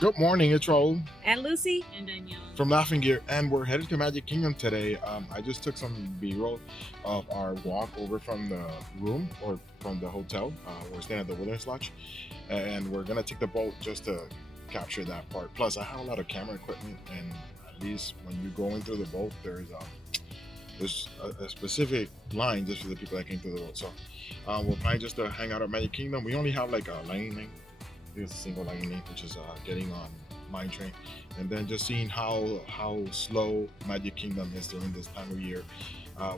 Good morning, it's Raúl And Lucy. And Daniela. from Laughing Gear, and we're headed to Magic Kingdom today. I just took some B-roll of our walk over from the room or from the hotel. We're staying at the Wilderness Lodge, and we're gonna take the boat just to capture that part. Plus, I have a lot of camera equipment, and at least when you go into the boat, there's a specific line just for the people that came through the boat. So we're planning just to hang out at Magic Kingdom. We only have like a lane. It's a single line lane, which is getting on Mine Train, and then just seeing how slow Magic Kingdom is during this time of year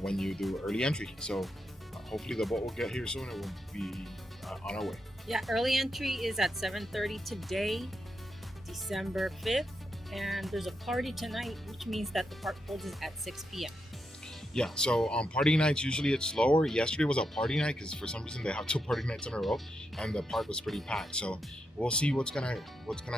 when you do early entry. So hopefully the boat will get here soon and we'll be on our way. Yeah, early entry is at 7:30 today, December 5th, and there's a party tonight, which means that the park closes at 6 p.m. Yeah, so on party nights usually it's slower. Yesterday was a party night because for some reason they have two party nights in a row, and the park was pretty packed. So we'll see what's gonna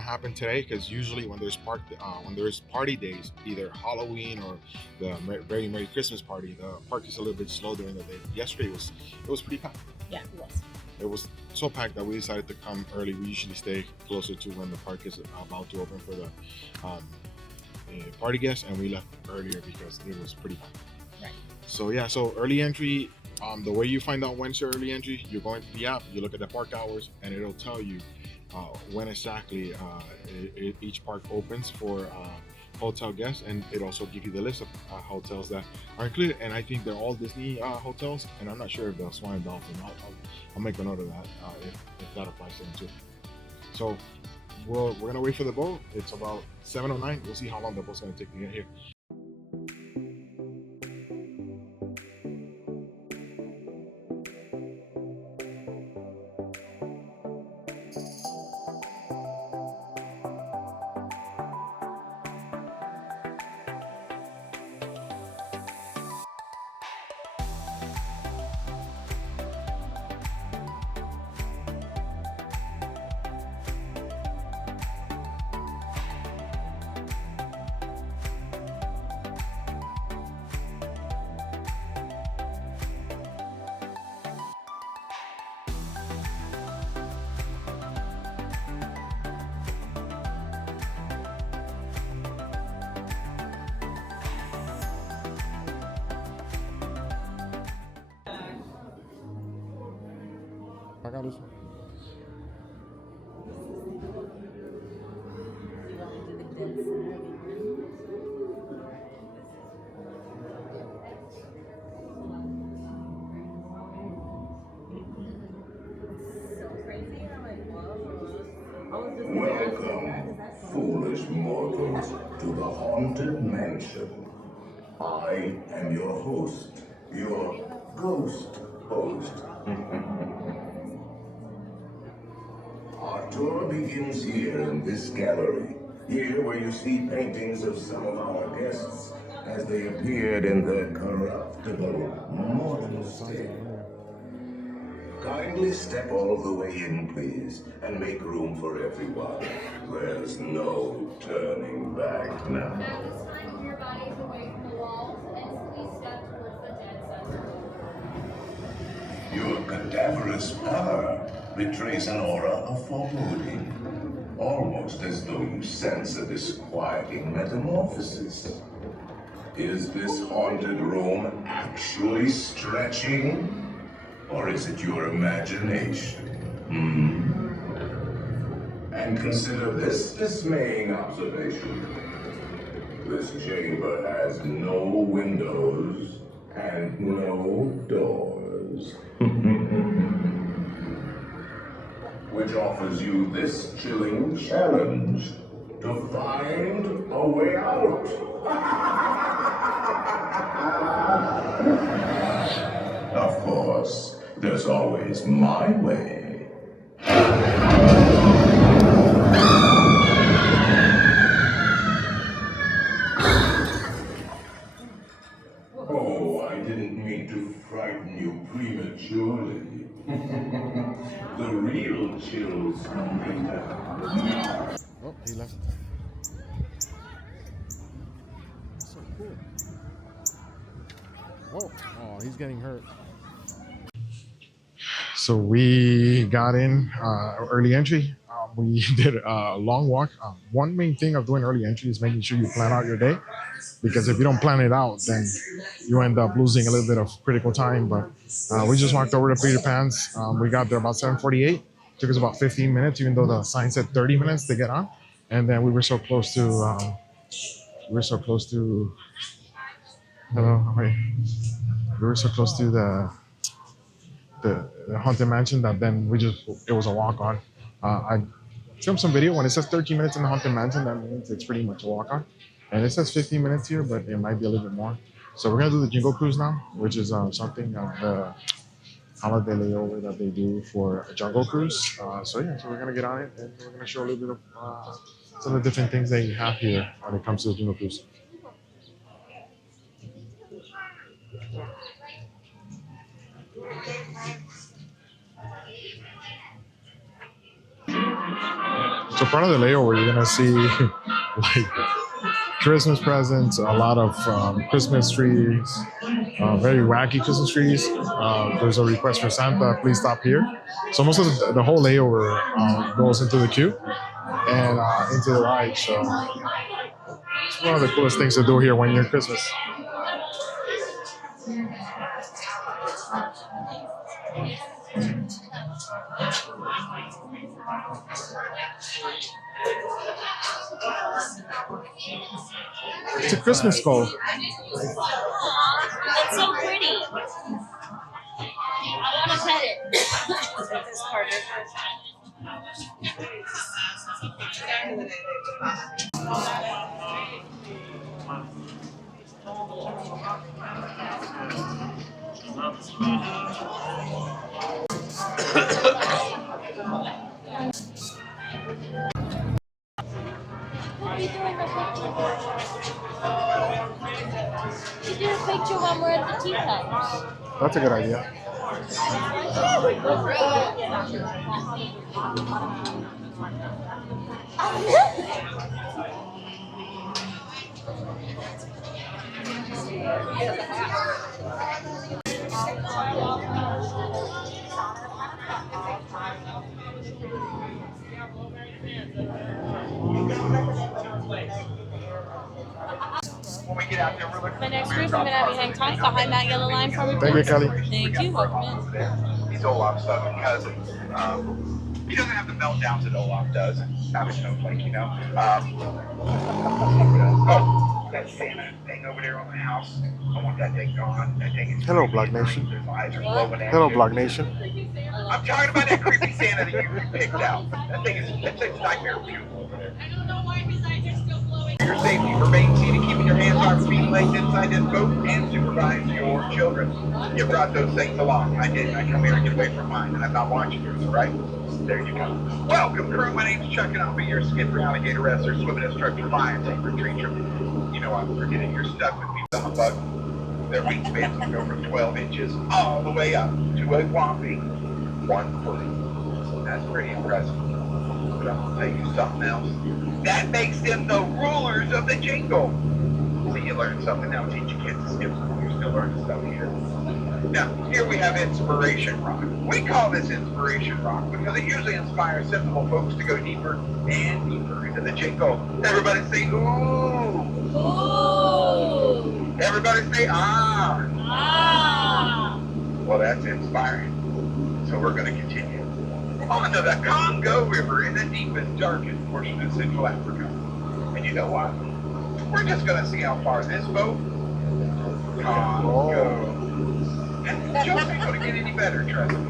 happen today, because usually when there's party days, either Halloween or the very Merry Christmas party, the park is a little bit slow during the day. Yesterday it was pretty packed. Yeah, it was. It was so packed that we decided to come early. We usually stay closer to when the park is about to open for the party guests, and we left earlier because it was pretty packed. Right. So yeah, so early entry, the way you find out when's your early entry, you're going to the app, you look at the park hours, and it'll tell you when exactly each park opens for hotel guests, and it also gives you the list of hotels that are included. And I think they're all Disney hotels, and I'm not sure if they'll Swan and Dolphin. I'll make a note of that if that applies to them too. So we're gonna wait for the boat. It's about 7:09. We'll see how long the boat's gonna take to get here. Pagados. Welcome, foolish mortals, to the Haunted Mansion. I am your host, your ghost host. Our tour begins here in this gallery, here where you see paintings of some of our guests as they appeared in their corruptible modern state. Kindly step all the way in, please, and make room for everyone. There's no turning back now. At this time, move your bodies away from the walls and please step towards the dead center. Your cadaverous pallor betrays an aura of foreboding, almost as though you sense a disquieting metamorphosis. Is this haunted room actually stretching? Or is it your imagination? And consider this dismaying observation. This chamber has no windows and no doors. Which offers you this chilling challenge to find a way out. Of course, there's always my way. Oh, I didn't mean to frighten you prematurely. The real chills come later. Oh, he left. So cool. Whoa. Oh, he's getting hurt. So we got in early entry. we did a long walk. One main thing of doing early entry is making sure you plan out your day, because if you don't plan it out, then you end up losing a little bit of critical time. But we just walked over to Peter Pan's. We got there about 7:48. Took us about 15 minutes, even though the sign said 30 minutes to get on. And then we were so close to hello, wait. We were so close to the haunted mansion that then it was a walk on. I filmed some video. When it says 13 minutes in the haunted mansion, that means it's pretty much a walk on. And it says 15 minutes here, but it might be a little bit more. So we're gonna do the Jingle cruise now, which is something of the holiday layover that they do for a jungle cruise. So we're gonna get on it, and we're gonna show a little bit of some of the different things they have here when it comes to the Jingle cruise. So part of the layover, you're gonna see like Christmas presents, a lot of Christmas trees, very wacky Christmas trees. There's a request for Santa, please stop here. So most of the whole layover goes into the queue and into the ride. So it's one of the coolest things to do here when you're Christmas. It's a Christmas skull. It's so pretty. I want to pet it. This part is You do a picture when we're at the teacups. That's a good idea. When we get out there, we're looking My next group, I'm going to have you hang tight behind that yellow line for me. Thank you, Kelly. Thank you. Welcome in. He's Olaf's cousin. He doesn't have the meltdowns that Olaf does. Not a snowflake, you know. Oh, that Santa thing over there on the house. I want that thing gone. That thing is Hello, creepy. Black Nation. His eyes are glowing at Hello, you. Black Nation. I'm talking about that creepy Santa that you picked out. That thing is, that's a nightmare fuel over there. I don't know why his eyes are still glowing. For your safety, remain seated, keeping your hands, arms, feet, legs inside this boat, and supervise your children. You brought those things along. I didn't. I come here and get away from mine, and I'm not watching yours, all right? There you go. Welcome, crew. My name's Chuck, and I'll be your skipper, alligator wrestler, swimming instructor, flying tanker, teacher. You know I'm forgetting you're stuck with me, son of a bug. Their wingspans can go from 12 inches all the way up to a whopping 1 foot. That's pretty impressive. But I'm gonna tell you something else. That makes them the rulers of the jingle. See, you learn something now. Teach your kids to skip school. You're still learning stuff here. Now, here we have Inspiration Rock. We call this Inspiration Rock because it usually inspires sensible folks to go deeper and deeper into the jingle. Everybody say, ooh. Ooh. Everybody say, ah. Ah. Well, that's inspiring. So we're going to continue. On to the Congo River in the deepest, darkest portion of Central Africa. And you know what? We're just going to see how far this boat, Congo. And the joke ain't going to get any better, trust me.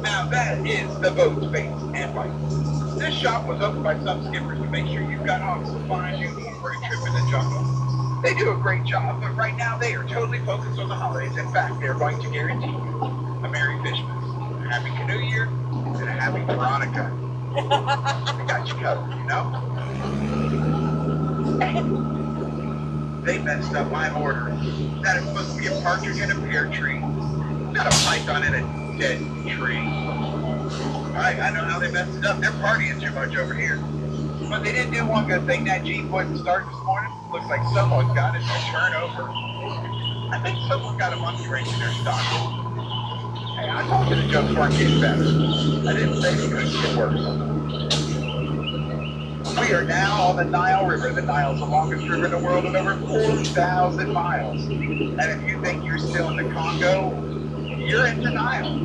Now that is the boat's base and light. This shop was opened by some skippers to make sure you've got all the supplies you need for a trip in the jungle. They do a great job, but right now they are totally focused on the holidays. In fact, they're going to guarantee you a Merry Fishmas, a Happy Canoe Year, and a Happy Veronica. They got you covered, you know? They messed up my order. That is supposed to be a partridge in a pear tree, not a python in a dead tree. I know how they messed it up. They're partying too much over here. But they didn't do one good thing. That Jeep wouldn't start this morning. Looks like someone got it to turn over. I think someone got a monkey wrench in their stock. Hey, I told you the jokes weren't getting better. I didn't say they couldn't get worse. We are now on the Nile River. The Nile's the longest river in the world at over 4,000 miles. And if you think you're still in the Congo, you're in denial.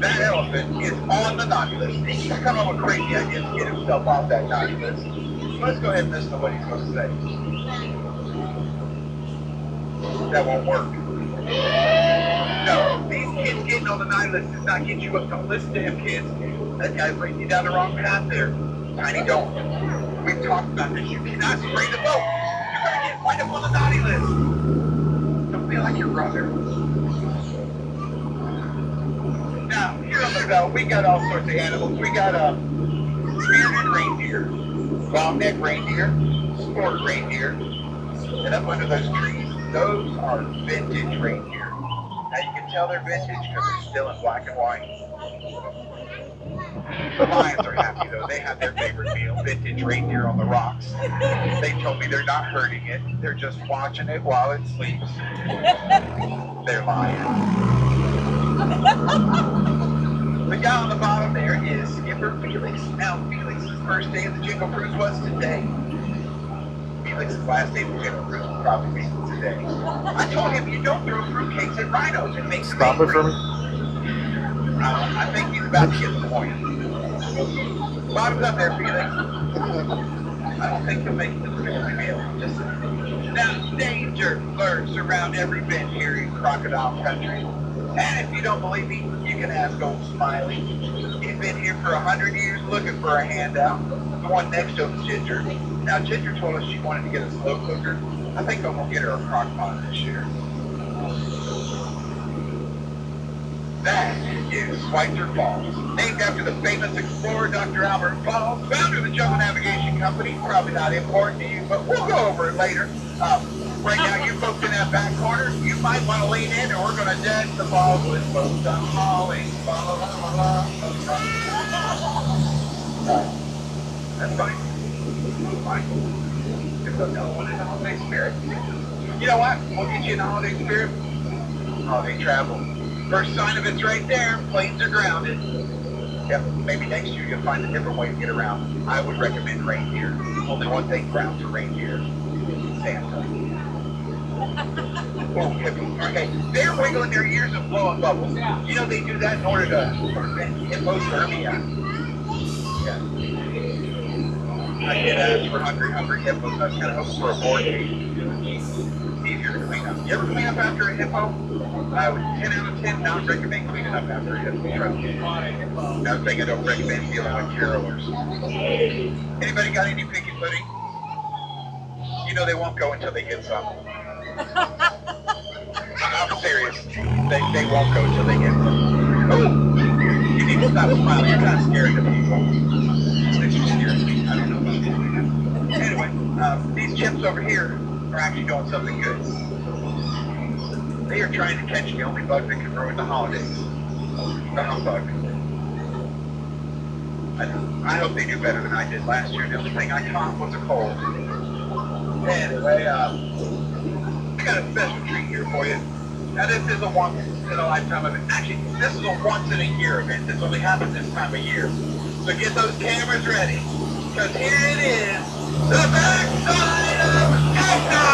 That elephant is on the naughty list. He's come up with crazy ideas to get himself off that naughty list. Let's go ahead and listen to what he's supposed to say. That won't work. No, these kids getting on the naughty list does not get you up. Don't listen to him, kids. That guy's leading you down the wrong path there. Tiny, don't. We've talked about this. You cannot spray the boat. You're going to get wind up on the naughty list. Don't feel like your brother. Now, here on the belt, we got all sorts of animals. We got bearded reindeer, long-necked reindeer, sport reindeer, and up under those trees, those are vintage reindeer. Now, you can tell they're vintage because they're still in black and white. The lions are happy, though. They have their favorite meal, vintage reindeer on the rocks. They told me they're not hurting it. They're just watching it while it sleeps. They're lions. The guy on the bottom there is Skipper Felix. Now, Felix's first day of the Jingle Cruise was today. Felix's last day of the Jingle Cruise will probably be today. I told him you don't throw fruitcakes at rhinos. It makes them Stop it for me. I think he's about to get the point. Bottoms up there, Felix. I don't think he'll make it to the family meal. Just now, danger lurks around every bend here in Crocodile Country. And if you don't believe me, you can ask old Smiley. He's been here for 100 years looking for a handout. The one next to him is Ginger. Now, Ginger told us she wanted to get a slow cooker. I think I'm going to get her a crock pot this year. That is Schweitzer Falls, named after the famous explorer Dr. Albert Falls, founder of the Jungle Navigation Company. Probably not important to you, but we'll go over it later. Right now, you folks in that back corner, you might want to lean in, and we're going to dance the falls with both I'm hauling. That's fine. Fine. There's another one in the holiday spirit. You know what? We'll get you in the holiday spirit. Holiday travel. First sign of it's right there. Planes are grounded. Yep, maybe next year you'll find a different way to get around. I would recommend reindeer. Only one thing grounds a reindeer. Santa. Oh, hippie. Okay, they're wiggling their ears and blowing bubbles. You know they do that in order to prevent hypothermia. Yeah. I get asked for hungry hippos. I was kind of hoping for a board game. Easier to clean up. You ever clean up after a hippo? I would 10 out of 10 not recommend cleaning up after a hippo. Trust me. Now thing I don't recommend dealing with carolers. Anybody got any picky pudding? You know they won't go until they get some. I'm serious. They won't go until they get some. Oh! You need to stop smiling. You're kind of scary to people. That you scared me. I don't know about that. Anyway, these chips over here are actually doing something good. They are trying to catch the only bug that can ruin the holidays. The humbug. I hope they do better than I did last year. The only thing I caught was a cold. Anyway, I got a special treat here for you. Now this is a once in a lifetime event. Actually, this is a once in a year event. This only happens this time of year. So get those cameras ready. Because here it is. The backside of Techno!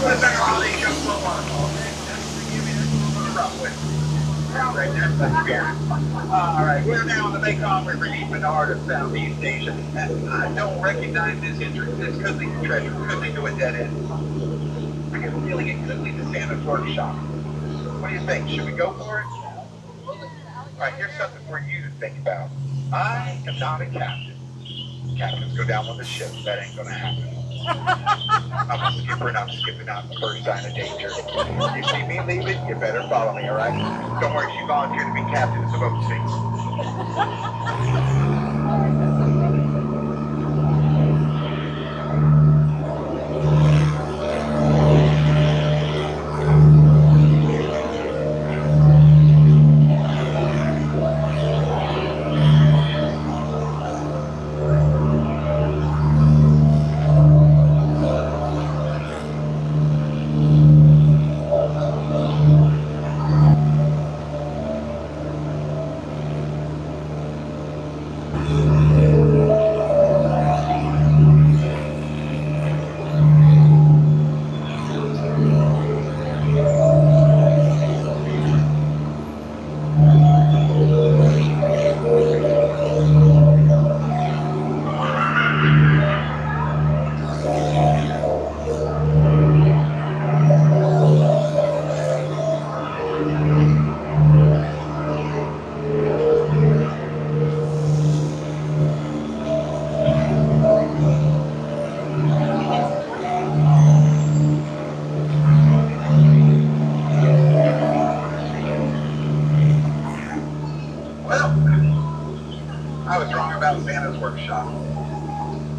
With our holiday show for a while. Just to give you a little rough with. Right there, that's spirit. Alright, we're now on the Mekong River deep in the heart of Southeast Asia. I don't recognize this entrance. It's because they treasure, because they do a dead end. I get a feeling it could lead to Santa's workshop. What do you think? Should we go for it? Alright, here's something for you to think about. I am not a captain. Captains go down with the ship. That ain't gonna happen. I'm a skipper and I'm skipping out the first sign of danger. You see me leaving, you better follow me, alright? Don't worry, she volunteered to be captain of the boat sinks. Well, I was wrong about Santa's workshop.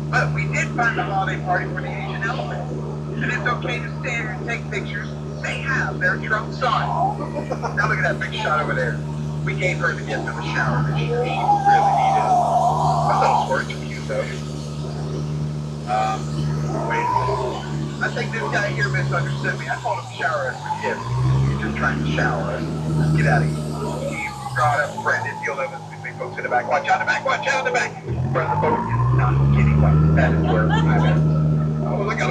But we did find a holiday party for the Asian elephant. And it's okay to stand here and take pictures. They have their trunks on. Now look at that big shot over there. We gave her the gift of the shower this year. She really needed it. That little squirt's cute though. Wait a minute. I think this guy here misunderstood me. I told him shower us for gifts. He's just trying to shower us. Let's get out of here. He brought up Brendan. You'll know the big folks in the back. Watch out in the back. Watch out in the back. Where the boat is not getting wet. That is where I'm at. Oh, look out.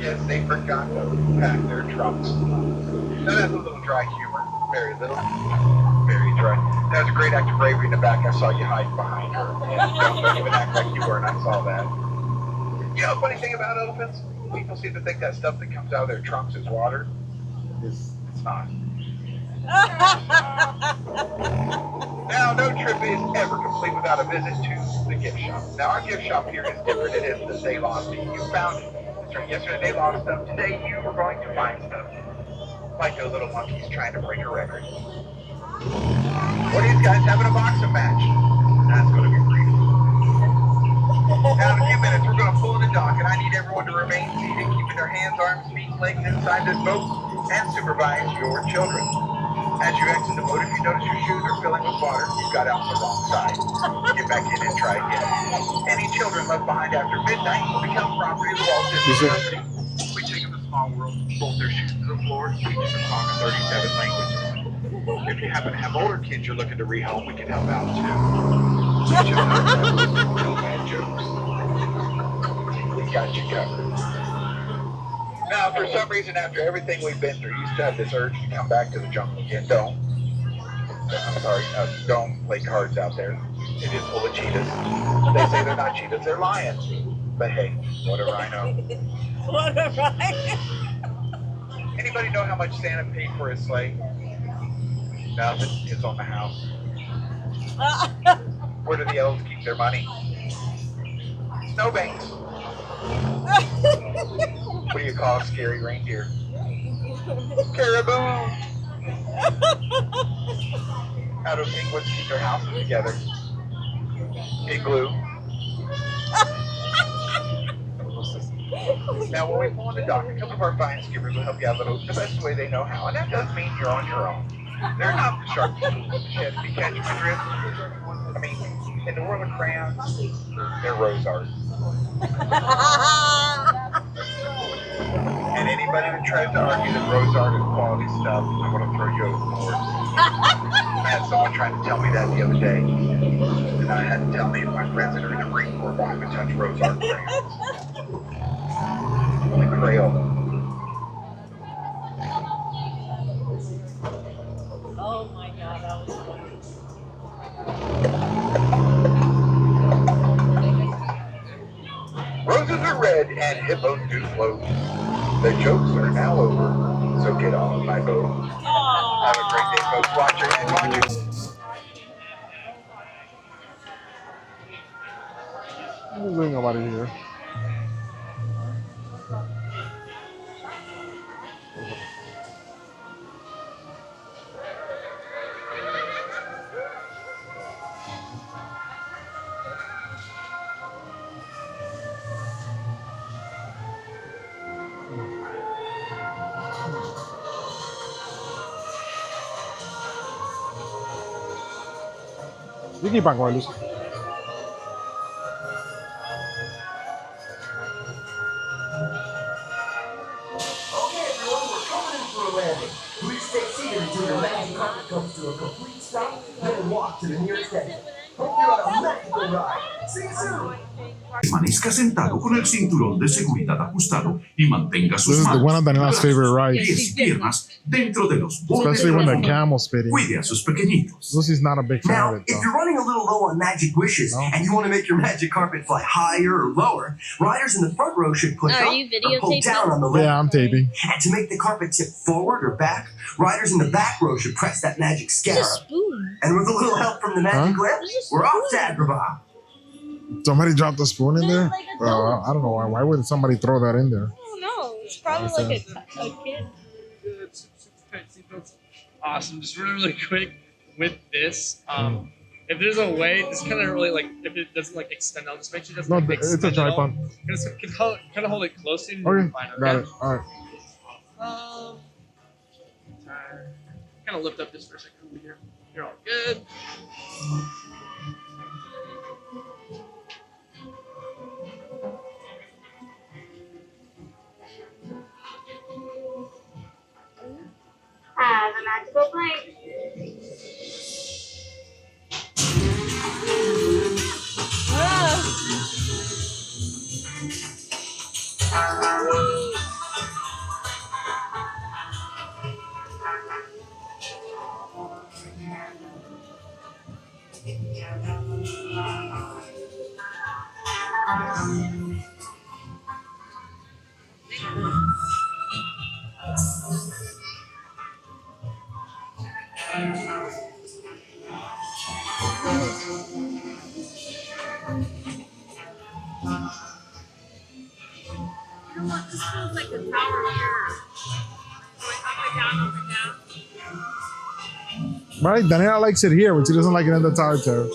Yes, they forgot to pack their trunks. Now that's a little dry humor. Very little. Very dry. That was a great act of bravery in the back. I saw you hide behind her. And don't even act like you were, and I saw that. You know the funny thing about elephants? People seem to think that stuff that comes out of their trunks is water. It's not. Now, no trip is ever complete without a visit to the gift shop. Now, our gift shop here is different. It is the day lost. You found it. That's right. Yesterday they lost stuff. Today you are going to find stuff. Like those little monkeys trying to break a record. What are these guys having a boxing match? That's going to be brief. Now, in a few minutes, we're going to pull in the dock, and I need everyone to remain seated, keeping their hands, arms, feet, legs inside this boat, and supervise your children. As you exit the boat, if you notice your shoes are filling with water, you got out the wrong side. Get back in and try again. Any children left behind after midnight will become property of the Walt Disney Company. We take them to Small World, bolt their shoes to the floor, and teach them to talk 37 languages. If you happen to have older kids you're looking to rehome, we can help out too. Teach them how to tell bad jokes. We got you covered. Now, for some reason, after everything we've been through, you still have this urge to come back to the jungle again. Don't play cards out there. It is full of cheetahs. They say they're not cheetahs, they're lions. But hey, whatever I know. Whatever I Anybody know how much Santa paid for his sleigh? Nothing. It's on the house. Where do the elves keep their money? Snowbanks. What do you call a scary reindeer? Caribou. How do penguins keep their houses together? Igloo. Now, when we pull in the dock, a couple of our fine skippers will help you out a little the best way they know how, and that does mean you're on your own. They're not the sharp tools of the shed if you catch my drift. I mean, in the world of crayons, they're rose art. And anybody that tries to argue that rose art is quality stuff, I'm going to throw you overboard. I had someone trying to tell me that the other day, and I had to tell me if my friends that are in the Marine Corps won't even touch rose art crayons. Only Crayola. Oh my God, that was funny. Roses are red and hippos do float. The jokes are now over, so get off my boat. Have a great day, folks. Watch your hand, watch your... There's nobody here. Vicky Banco, Lucy. Okay, everyone, we're coming in for a landing. Please stay seated until your landing carpet comes to a complete complete stop, then walk to the nearest exit. Hope you had a magical ride. See you soon. Permanezca sentado con el cinturón de seguridad ajustado y mantenga sus This is the one manos, of Daniela's favorite rides, pies y piernas dentro de los bordes especially de when la the alfombra. camel's spitting. Cuide a sus pequeñitos. Lucy's not a big fan Now, of it if though. you're running a little low on magic wishes No. and you want to make your magic carpet fly higher or lower, riders in the front row should push Are up you or pull videotaping? down on the left. Yeah, I'm taping. And to make the carpet tip forward or back, riders in the back row should press that magic There's a scarab. spoon. And with a little help from the magic Huh? lift, we're off to Agrabah. Somebody dropped a spoon in there? Like a donut. I don't know why. Why would somebody throw that in there? I don't know. It's probably like a kid. Good, super tight seatbelts. Awesome. Just really quick with this. If there's a way, this kind of really like if it doesn't like extend out, just make sure it doesn't No, like, it's a extend at all. tripod. Just kind of hold it closely and Okay, you're fine. got Okay. it. All right. Kind of lift up this for a second over here. You're all good. Have a magical flight. You know what? This feels like a tower here. Going up and down, up and down. Right? Daniela likes it here, but she doesn't like it in the tower terrace.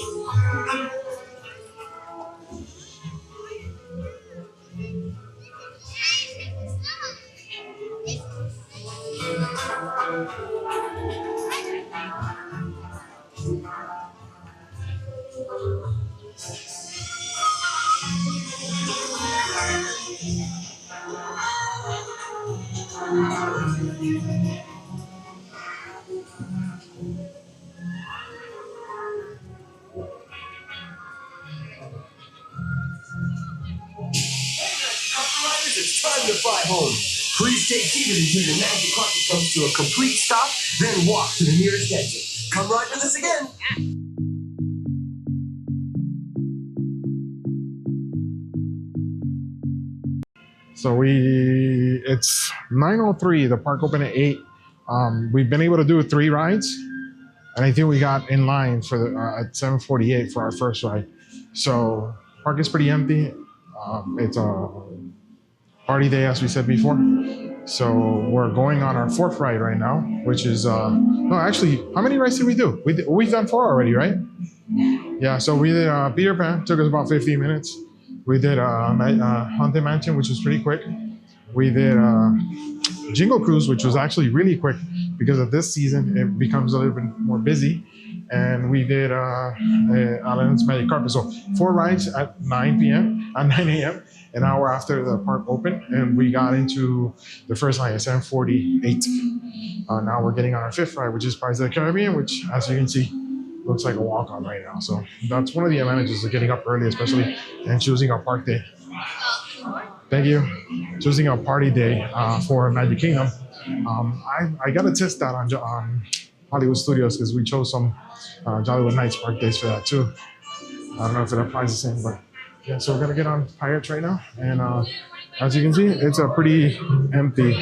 Riders, it's time to fly home. Please take heed until your magic carpet comes to a complete stop, then walk to the nearest exit. Come ride with us again. So it's 9:03. The park opened at 8. We've been able to do 3 rides, and I think we got in line for at 7:48 for our first ride. So park is pretty empty. It's a party day, as we said before. So we're going on our 4th ride right now, which is no, actually, how many rides did we do? We've done 4 already, right? Yeah. So we did Peter Pan. Took us about 15 minutes. We did Haunted Mansion, which was pretty quick. We did Jingle Cruise, which was actually really quick because of this season. It becomes a little bit more busy. And we did Aladdin's Magic Carpet. So 4 rides at 9 p.m., at 9 a.m., an hour after the park opened. And we got into the first line at 7:48. Now we're getting on our 5th ride, which is Pirates of the Caribbean, which, as you can see, looks like a walk-on right now. So that's one of the advantages of getting up early, especially, and choosing a park day. Thank you. Choosing a party day for Magic Kingdom. I got to test that on Hollywood Studios because we chose some Jollywood Nights park days for that too. I don't know if it applies the same, but yeah. So we're gonna get on Pirates right now, and as you can see, it's a pretty empty.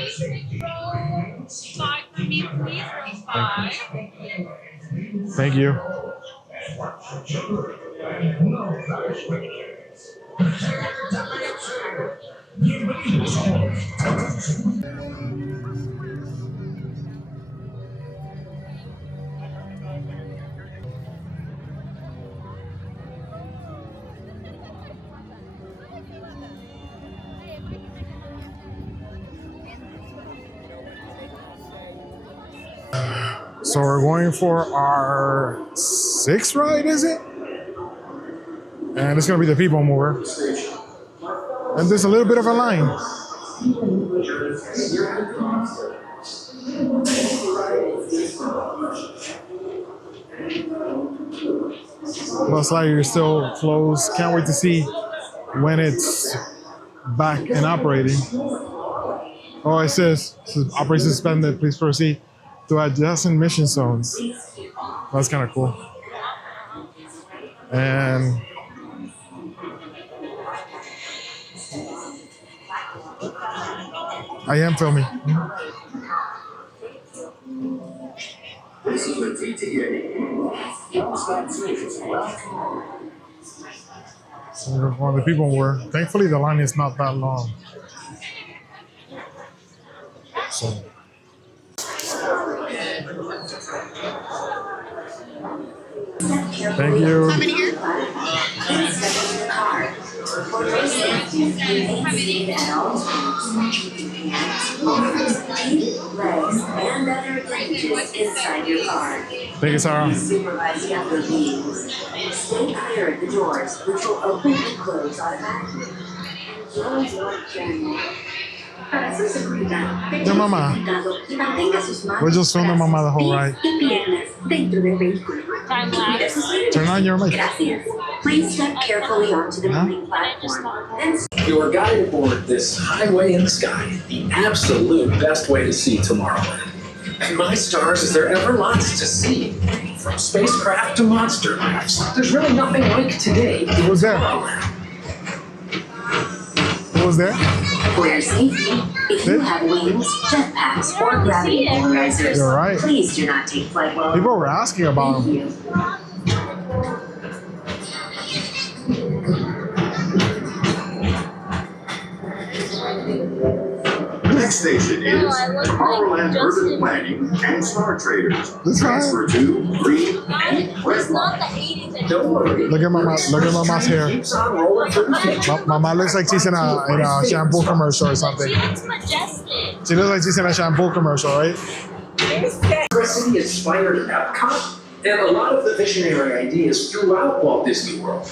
Thank you. So we're going for our 6th ride, is it? And it's gonna be the PeopleMover. And there's a little bit of a line. Looks like you're still closed. Can't wait to see when it's back and operating. Oh, it says operation suspended. Please proceed to adjacent mission zones. That's kind of cool. And I am filming. This is the TTA. Non-stop service. Well, the people were. Thankfully, the line is not that long. So. Thank you. How many here? Inside your car. Thank you, Sarah. Supervise younger beings. Stay clear at the doors, which will open and close automatically. Enjoy your journey. Para su seguridad, Your mama. y mantenga sus manos, We're just filming mama the whole ride. y piernas dentro del vehículo. Time lapse. Turn on your mic. Gracias. Please step carefully onto the moving platform. Then You are guided aboard this highway in the sky, the absolute best way to see Tomorrowland. And my stars, is there ever lots to see? From spacecraft to monster maps, there's really nothing like today. Who was there? Who was there? for your safety, if you have wings, jetpacks, or gravity polarizers, You're right. please do not take flight while People were asking about Thank him. you. Next station is Tomorrowland Urban Planning and Star Traders. This guy? Transfer to green and red It's not line. the 80s and Don't worry. Look at mama's hair. Keeps on rolling through the future. Mama looks like she's in a shampoo commercial or something. she looks majestic. She looks like she's in a shampoo commercial, right? City inspired Epcot and a lot of the visionary ideas throughout Walt Disney World.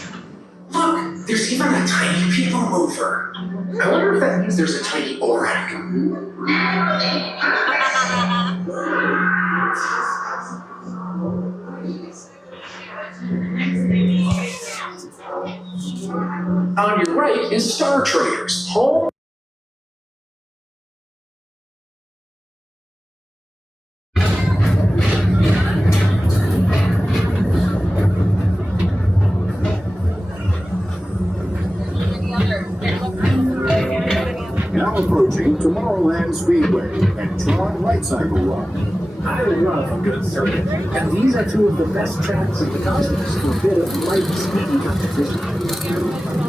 Look, there's even a tiny PeopleMover. I wonder if that means there's a tiny ORAC. On your right is Star Traders, home. Now approaching Tomorrowland Speedway and Tron Light Cycle Run. I love a good circuit, and these are two of the best tracks in the cosmos for a bit of light speedy competition.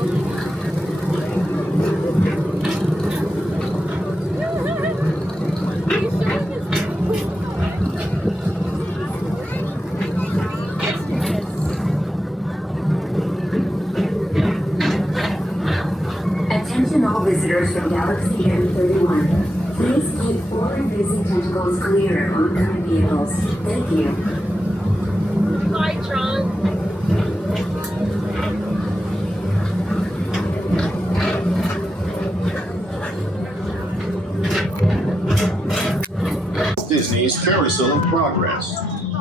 Attention all visitors from Galaxy M31. Please keep forward-facing tentacles clear of oncoming vehicles. Thank you. Hi, Tron. Disney's Carousel of Progress.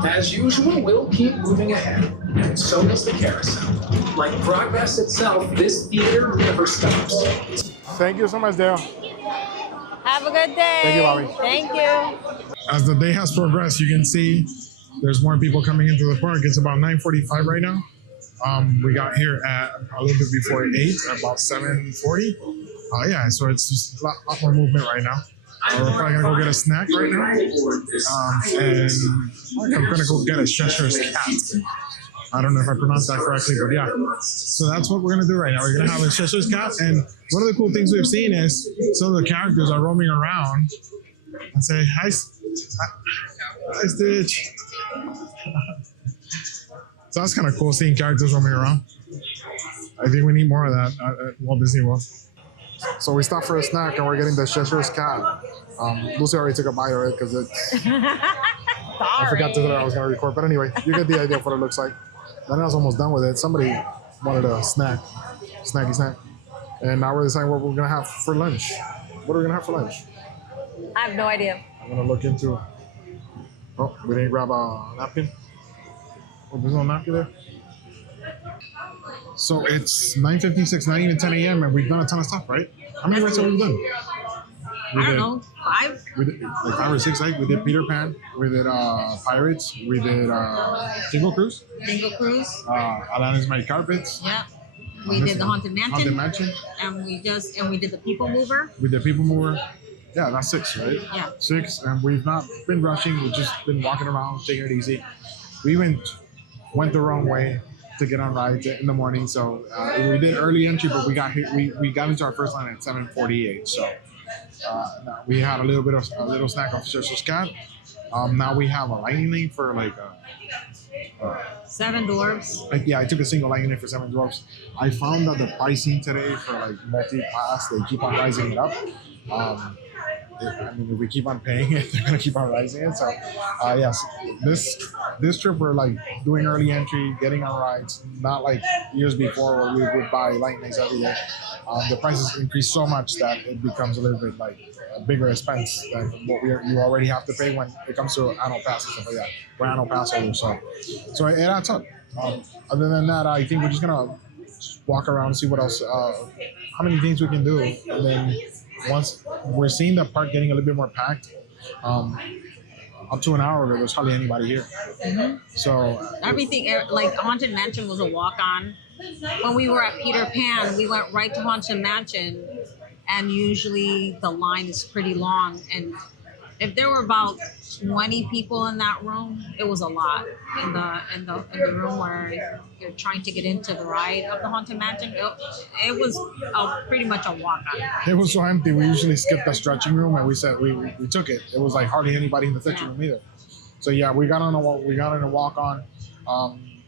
As usual, we'll keep moving ahead, and so does the carousel. Like progress itself, this theater never stops. Thank you so much, Dale. Have a good day. Thank you, Bobby. Thank you. As the day has progressed, you can see there's more people coming into the park. It's about 9:45 right now. We got here at a little bit before 8, about 7:40. Yeah, so it's just a lot more movement right now. We're probably gonna go get a snack right now, and I'm gonna go get a Cheshire's cat. I don't know if I pronounced that correctly, but yeah. So that's what we're gonna do right now. We're gonna have a Cheshire's cat, and one of the cool things we've seen is some of the characters are roaming around and say, "Hi, Stitch." So that's kind of cool seeing characters roaming around. I think we need more of that at Walt Disney World. So we stopped for a snack and we're getting the Cheshire's cat. Lucy already took a bite of it because it's. I forgot to tell her I was going to record. But anyway, you get the idea of what it looks like. Daniela's almost done with it. Somebody wanted a snack. Snacky snack. And now we're deciding what we're going to have for lunch. What are we going to have for lunch? I have no idea. I'm going to look into. Oh, we didn't grab a napkin? Oh, there's no knocker there. So it's 9:56, not even 10 a.m. and we've done a ton of stuff, right? How many rides have we done? I don't know, 5? We did like 5 or 6, right? We did Peter Pan, we did Pirates, we did Jingle Cruise, Aladdin's Magic Carpets. Yeah. We did the Haunted Mansion. And we did the People Mover. We did People Mover. Yeah, that's 6, right? Yeah. 6, and we've not been rushing. We've just been walking around, taking it easy. We even went the wrong way to get on rides in the morning. So we did early entry, but we got here, we got into our first line at 7:48. So we had a little snack off Cheshire's Cat. Now we have a lightning lane for like 7 Dwarfs. I took a single lightning lane for 7 Dwarfs. I found that the pricing today for like multi-pass, they keep on rising it up. If we keep on paying it, they're gonna keep on rising it. So, yes, this trip we're like doing early entry, getting on rides, not like years before where we would buy lightnings every day. The prices increase so much that it becomes a little bit like a bigger expense than what you already have to pay when it comes to annual pass and stuff like that. We're annual pass holders, so it adds up. Other than that, I think we're just gonna walk around and see what else, how many things we can do, and then. Once we're seeing the park getting a little bit more packed, up to an hour ago, there's hardly anybody here. Mm-hmm. So everything, like Haunted Mansion was a walk-on. When we were at Peter Pan, we went right to Haunted Mansion, and usually the line is pretty long. And if there were about 20 people in that room, it was a lot. In the room where you're trying to get into the ride of the Haunted Mansion, it was pretty much a walk-on. It was so empty. We usually skipped the stretching room, and we said we took it. It was like hardly anybody in the stretching room either. So yeah, we got on a walk-on.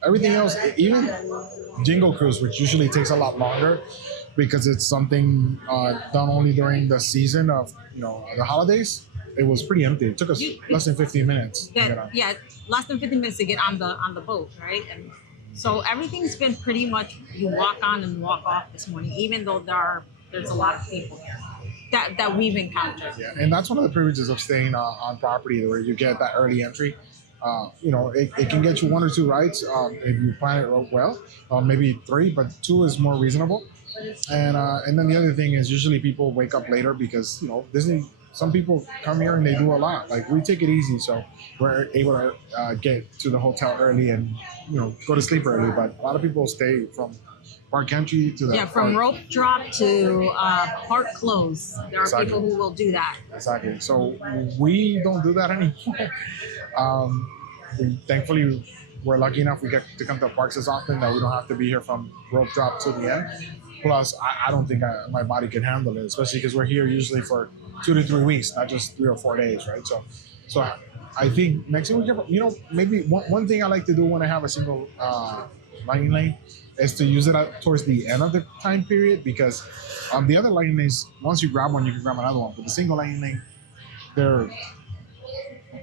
Everything else, even Jingle Cruise, which usually takes a lot longer because it's something done only during the season of the holidays. It was pretty empty. It took us less than 15 minutes. Less than 15 minutes to get on the boat, right? And so everything's been pretty much you walk on and walk off this morning, even though there's a lot of people here that we've encountered. Yeah, and that's one of the privileges of staying on property where you get that early entry. It can get you 1 or 2 rides if you plan it well, maybe 3, but 2 is more reasonable. And then the other thing is usually people wake up later because Disney. Some people come here and they do a lot. Like we take it easy, so we're able to get to the hotel early and go to sleep early. But a lot of people stay from park entry to the from rope drop to park close. There are people who will do that. Exactly. So we don't do that anymore. Thankfully, we're lucky enough we get to come to parks as often that we don't have to be here from rope drop to the end. Plus, I don't think my body can handle it, especially because we're here usually for 2 to 3 weeks, not just 3 or 4 days, right? So I think next year maybe one thing I like to do when I have a single lightning lane is to use it towards the end of the time period because the other lightning lanes, once you grab one, you can grab another one. But the single lightning lane,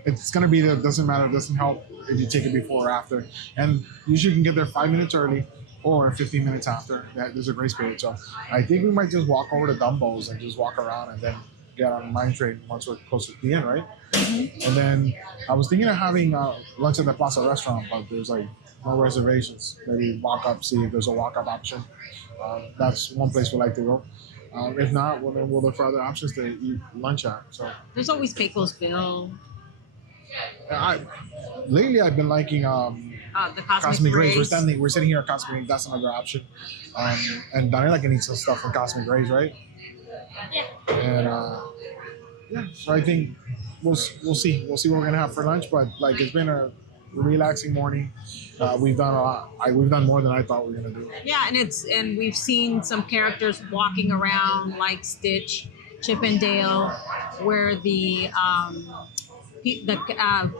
it's gonna be there. Doesn't matter. It doesn't help if you take it before or after. And usually you can get there 5 minutes early or 15 minutes after. There's a grace period. So I think we might just walk over to Dumbo's and just walk around and then get on Mine Train once we're close to the end, right? Mm-hmm. And then I was thinking of having lunch at the Plaza Restaurant, but there's like no reservations. Maybe walk up, see if there's a walk-up option. That's one place we like to go. If not, well, then we'll look for other options to eat lunch at. So there's always Pecos Bill. Lately, I've been liking the Cosmic Rays. We're sitting here at Cosmic Rays. That's another option. And Daniela can eat some stuff from Cosmic Rays, right? Yeah. And so I think we'll see what we're gonna have for lunch. But like it's been a relaxing morning. We've done a lot. We've done more than I thought we were gonna do. Yeah, and we've seen some characters walking around like Stitch, Chip and Dale, where the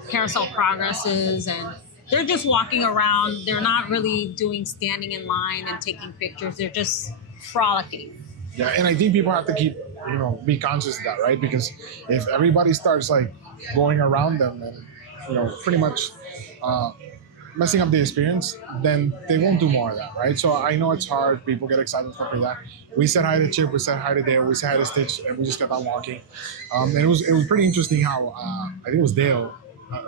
carousel progresses, and they're just walking around. They're not really standing in line and taking pictures. They're just frolicking. Yeah, and I think people have to keep, be conscious of that, right? Because if everybody starts like going around them and, pretty much messing up the experience, then they won't do more of that, right? So I know it's hard. People get excited for that. We said hi to Chip, we said hi to Dale, we said hi to Stitch, and we just kept on walking. And it was pretty interesting how I think it was Dale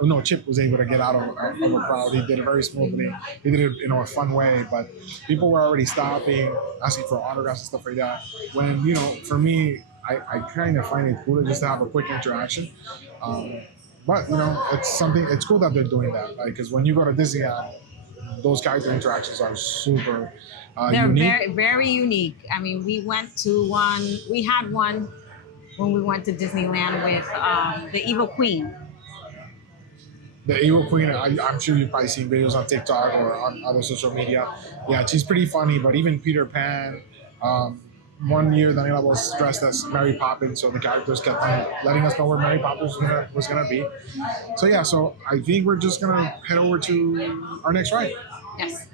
no, Chip was able to get out of a crowd. He did it very smoothly. He did it in a fun way, but people were already stopping, asking for autographs and stuff like that. When, for me, I kind of find it cool just to have a quick interaction. But, it's cool that they're doing that. Because when you go to Disneyland, those character interactions are super They're unique. very, very unique. I mean, we had one when we went to Disneyland with the Evil Queen. The Evil Queen, I'm sure you've probably seen videos on TikTok or on other social media. Yeah, she's pretty funny, but even Peter Pan, one year Daniela was dressed as Mary Poppins, so the characters kept letting us know where Mary Poppins was gonna be. So I think we're just gonna head over to our next ride. Yes.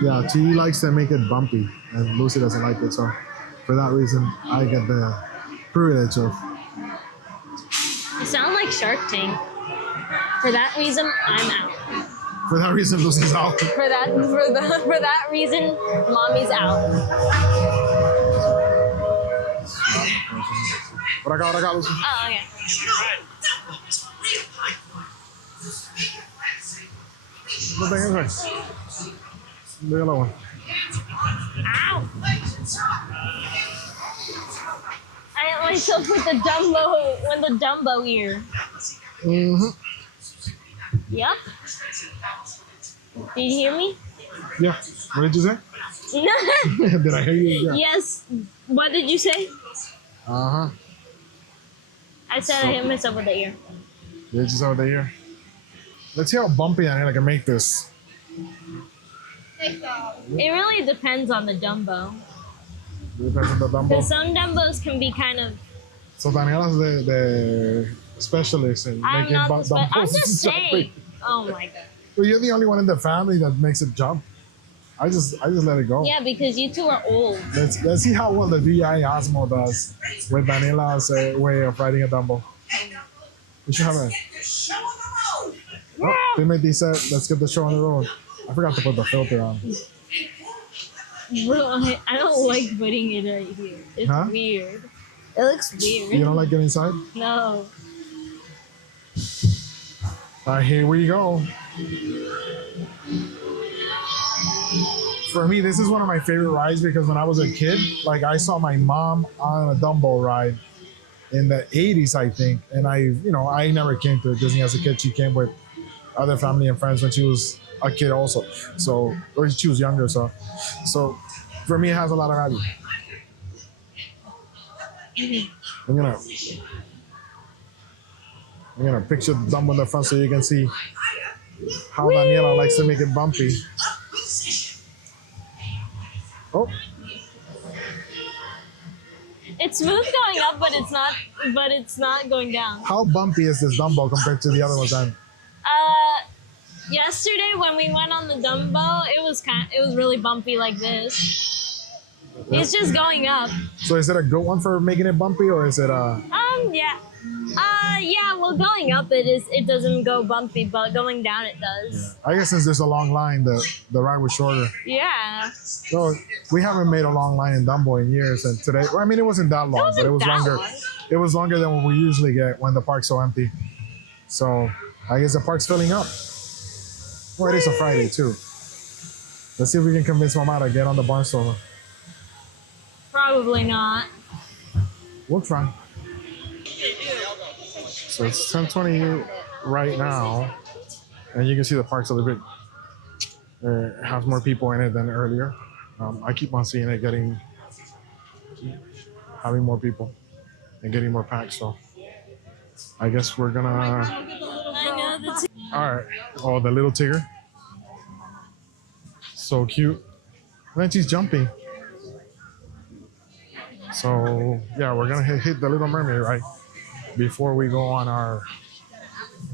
Yeah, T likes to make it bumpy, and Lucy doesn't like it. So, for that reason, I get the privilege of. You sound like Shark Tank. For that reason, I'm out. For that reason, Lucy's out. For that reason, Mommy's out. What I got, Lucy. Oh, okay. What thing is right? The yellow one. Ow! I hit myself with the Dumbo ear. Mm-hmm. Yep. Did you hear me? Yeah. What did you say? Did I hear you? Yeah. Yes. What did you say? Uh-huh. I said I hit myself with the ear. Did you say with the ear? Let's see how bumpy I can make this. It really depends on the Dumbo. It depends on the Dumbo. Because some Dumbos can be kind of... So Daniela's the specialist in making Dumbos. I'm just saying. Oh my god. Well, you're the only one in the family that makes it jump. I just let it go. Yeah, because you two are old. Let's see how well the VI Osmo does with Daniela's way of riding a Dumbo. We should have a... Oh, they made these let's get the show on the road. I forgot to put the filter on. Bro, I don't like putting it right here. It's weird. It looks weird. You don't like getting inside? No. Here we go. For me, this is one of my favorite rides because when I was a kid, I saw my mom on a Dumbo ride in the 80s, I think. And I never came to Disney as a kid. She came with other family and friends when she was a kid also. Or she was younger. So for me, it has a lot of value. I'm gonna picture the Dumbo in the front so you can see how Daniela likes to make it bumpy. Oh. It's smooth going up, but it's not going down. How bumpy is this Dumbo compared to the other ones then? Yesterday when we went on the Dumbo, it was really bumpy like this. Yep. It's just going up. So is it a good one for making it bumpy, or is it yeah. Yeah, well, going up it doesn't go bumpy, but going down it does. Yeah. I guess since there's a long line, the ride was shorter. Yeah. So we haven't made a long line in Dumbo in years, and today, well, I mean, it wasn't that long, but it was longer. Long. It was longer than what we usually get when the park's so empty. So I guess the park's filling up. Well, it is a Friday too. Let's see if we can convince Mama to get on the Barnstormer. Probably not. We'll try. So it's 10:20 right now, and you can see the park's a little bit has more people in it than earlier. I keep on seeing it having more people and getting more packed. So I guess we're gonna. All right. Oh, the little Tigger. So cute. And then she's jumping. So yeah, we're gonna hit the Little Mermaid right before we go on our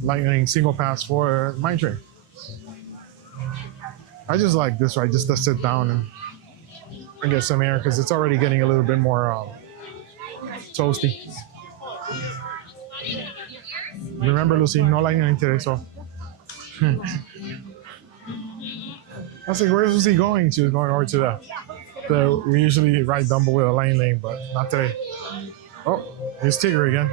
lightning single pass for Mine Train. I just like this right, just to sit down and get some air because it's already getting a little bit more toasty. Remember, Lucy, no lightning today, so. I was like, where's Lucy going? She was going over to we usually ride Dumbo with a lane, but not today. Oh, here's Tigger again.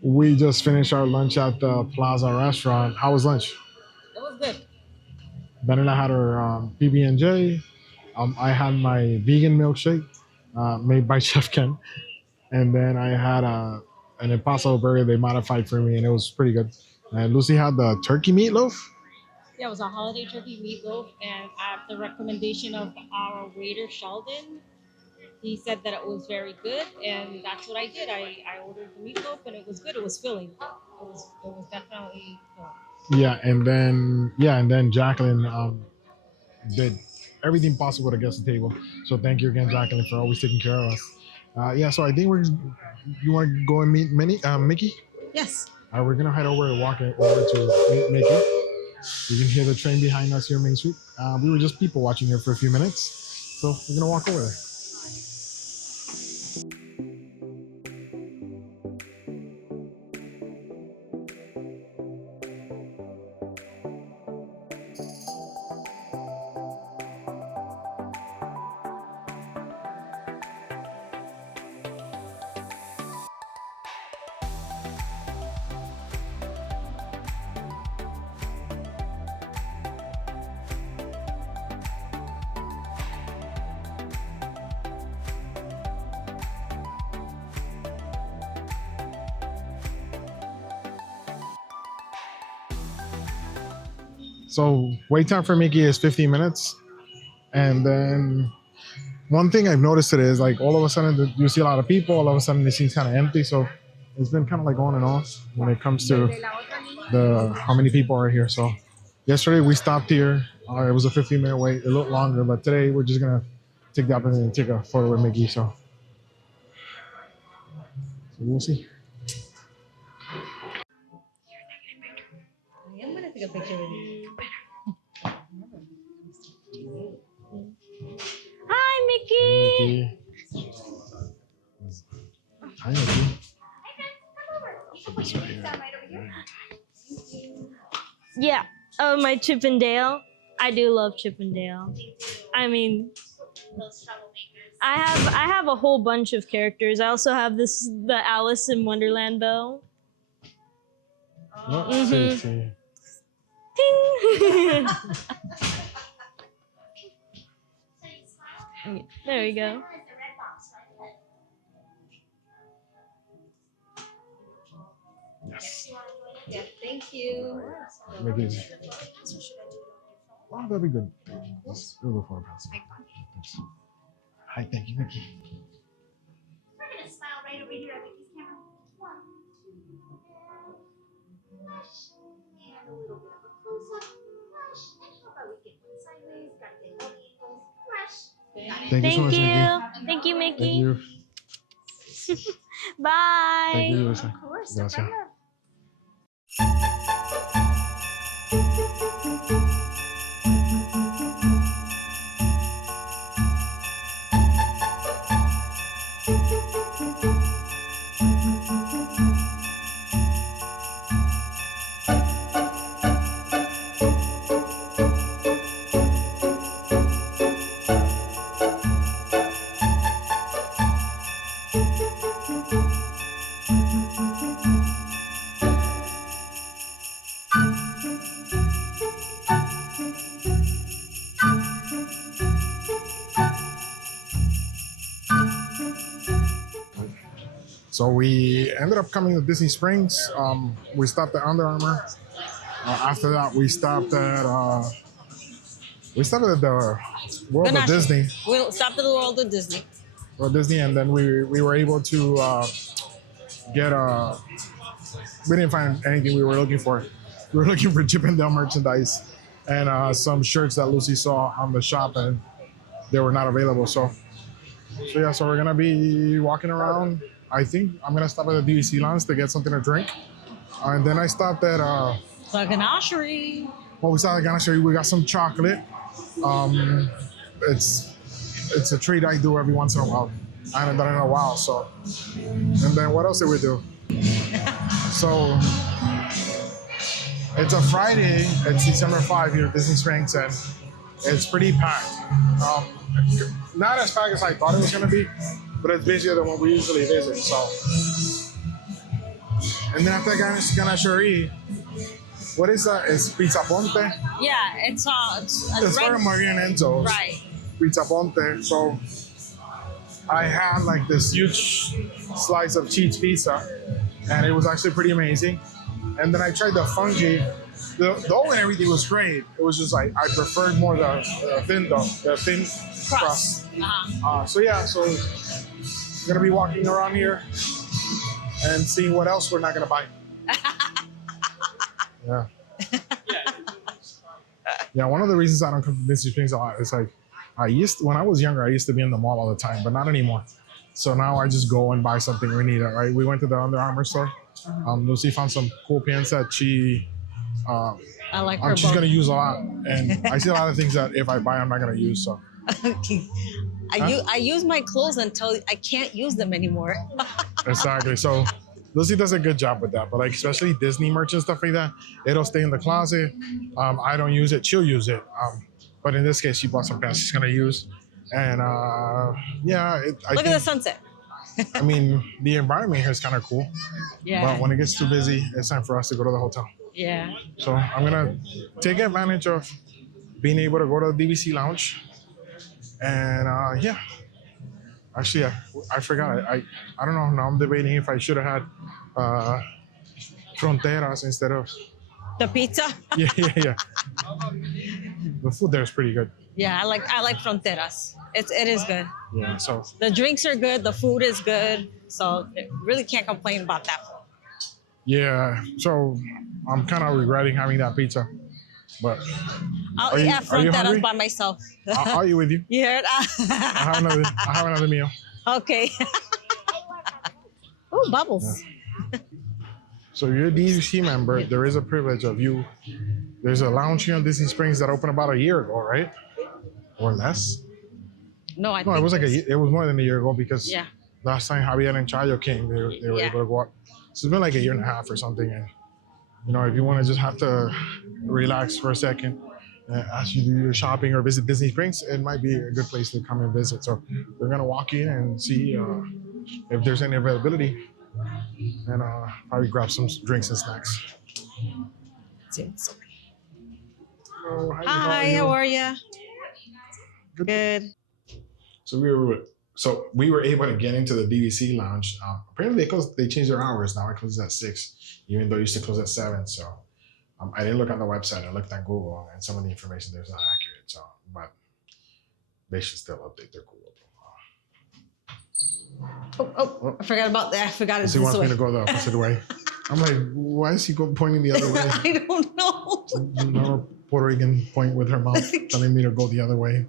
We just finished our lunch at the Plaza Restaurant. How was lunch? It was good. Daniela had her PB&J. I had my vegan milkshake made by Chef Ken. And then I had an Impossible burger they modified for me, and it was pretty good. And Lucy had the turkey meatloaf. Yeah, it was a holiday turkey meatloaf, and at the recommendation of our waiter Sheldon, he said that it was very good, and that's what I did. I ordered the meatloaf, and it was good. It was filling. It was definitely filling. And then Jacqueline did everything possible to get us the table. So thank you again, Jacqueline, for always taking care of us. So I think you want to go and meet Mickey? Yes. We're gonna head over and walk over to meet Mickey. You can hear the train behind us here, Main Street. We were just people watching here for a few minutes, so we're gonna walk over there. So wait time for Mickey is 15 minutes. And then one thing I've noticed today is like all of a sudden you see a lot of people, all of a sudden it seems kind of empty. So it's been kind of like on and off when it comes to how many people are here. So yesterday we stopped here. It was a 15-minute wait, a little longer, but today we're just gonna take the opportunity to take a photo with Mickey. So we'll see. I'm gonna take a picture with you. Hi, Mickey. Hi, Mickey. Yeah. Oh, my Chip and Dale. I do love Chip and Dale. I mean, I have a whole bunch of characters. I also have the Alice in Wonderland bow. See. Ting. There we go. Yes. Yeah, thank you. Mickey. Oh, that'd be good. It'll go Hi, thank you, Mickey. We're gonna smile right over here at Mickey's camera. 1, 2, flush, and a little bit of a close-up, flush, and how about we get one sideways? Gotta get all the angles, flush. Got it. Thank you so much, Mickey. Thank you, Mickey. Thank you. Bye. Thank you, Lucy. Of course, Gracias. So we ended up coming to Disney Springs. We stopped at Under Armour. After that, we stopped at We stopped at the World of Disney. We stopped at the World of Disney. World Disney, and then we were able to get we didn't find anything we were looking for. We were looking for Chip and Dale merchandise and some shirts that Lucy saw on the shop, and they were not available. So yeah, so we're gonna be walking around. I think I'm gonna stop at the DVC lounge to get something to drink, and then I stopped at The Ganachery. well, we saw the Ganachery. We got some chocolate. It's a treat I do every once in a while. I haven't done it in a while, so. And then what else did we do? So it's a Friday. It's December 5 here at Disney Springs, and it's pretty packed. Not as packed as I thought it was gonna be, but it's busier than what we usually visit. So. And then after Ganachery, what is that? It's Pizza Ponte. Yeah, it's for Maria and Enzo's. Right. Pizza Ponte. So I had like this huge slice of cheese pizza, and it was actually pretty amazing. And then I tried the fungi. The dough and everything was great. It was just like I preferred more the thin dough, the thin crust. So yeah, so we're gonna be walking around here and seeing what else we're not gonna buy. Yeah. Yeah, one of the reasons I don't come to Disney Springs a lot is like when I was younger, I used to be in the mall all the time, but not anymore. So now I just go and buy something we need. Right? We went to the Under Armour store. Lucy found some cool pants that she I like her. She's gonna use a lot, and I see a lot of things that if I buy, I'm not gonna use. So I use my clothes until I can't use them anymore. Exactly. So Lucy does a good job with that, but like especially Disney merch and stuff like that, it'll stay in the closet. I don't use it; she'll use it. But in this case, she bought some pants she's gonna use, and yeah. Look at the sunset. I mean, the environment here is kind of cool. Yeah. But when it gets too busy, it's time for us to go to the hotel. Yeah. So I'm gonna take advantage of being able to go to the DVC lounge, and yeah. Actually, I forgot. I don't know. Now I'm debating if I should have had fronteras instead of the pizza. Yeah. The food there is pretty good. Yeah, I like fronteras. It is good. Yeah. So the drinks are good. The food is good. So really can't complain about that. Yeah. So I'm kind of regretting having that pizza, but I'll eat at fronteras by myself. I'll eat with you. You heard? I have another meal. Okay. Oh, bubbles. Yeah. So you're a DVC member. There is a privilege of you. There's a lounge here in Disney Springs that opened about a year ago, right? Or less? No, I think it was it was more than a year ago because yeah. Last time Javier and Chayo came, they were able to go out. So it's been like a year and a half or something. And you know, if you want to just have to relax for a second, as you do your shopping or visit Disney Springs, it might be a good place to come and visit. So we're gonna walk in and see if there's any availability, and probably grab some drinks and snacks. Oh, hi, how are you? Good. So we were able to get into the DVC lounge. Apparently they changed their hours now. It closes at 6, even though it used to close at 7. So I didn't look on the website. I looked on Google, and some of the information there's not accurate. So, but they should still update their Google. Oh, I forgot about that. I forgot it's he this wants way. me to go the opposite way. I'm like, why is he pointing the other way? I don't know. Another Puerto Rican point with her mouth, telling me to go the other way.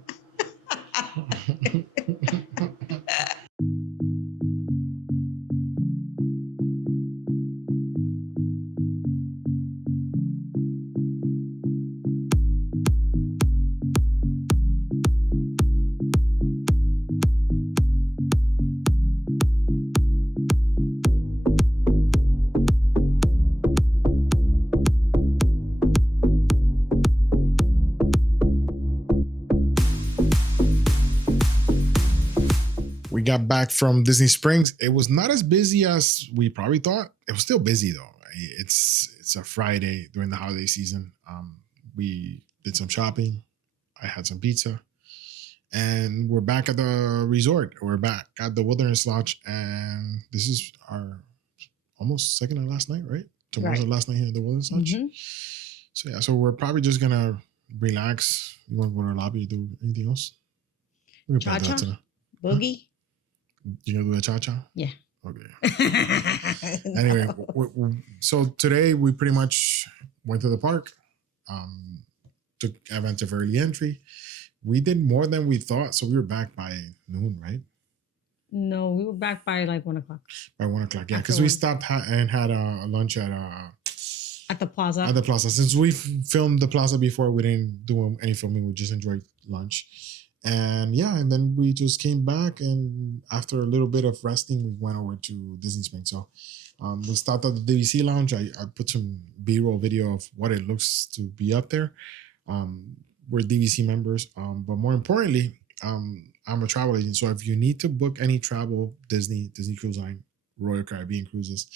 We got back from Disney Springs. It was not as busy as we probably thought. It was still busy though. It's a Friday during the holiday season. We did some shopping. I had some pizza, and we're back at the resort. We're back at the Wilderness Lodge, and this is our almost second and last night, right? Tomorrow's the last night here at the Wilderness Lodge. Mm-hmm. So yeah, so we're probably just gonna relax. You want to go to the lobby or do anything else? We can plan that Cha-cha? tonight. Boogie? You gonna do a cha-cha? Yeah. Okay. Anyway, so today we pretty much went to the park. Took advantage of early entry. We did more than we thought, so we were back by noon, right? No, we were back by like 1 o'clock. By 1 o'clock, yeah, After because we one. stopped and had a lunch at the plaza. At the plaza. Since we filmed the plaza before, we didn't do any filming. We just enjoyed lunch. And yeah, and then we just came back, and after a little bit of resting, we went over to Disney Springs. So we stopped at the DVC lounge. I put some B-roll video of what it looks to be up there. We're DVC members, but more importantly, I'm a travel agent. So if you need to book any travel, Disney Cruise Line, Royal Caribbean Cruises,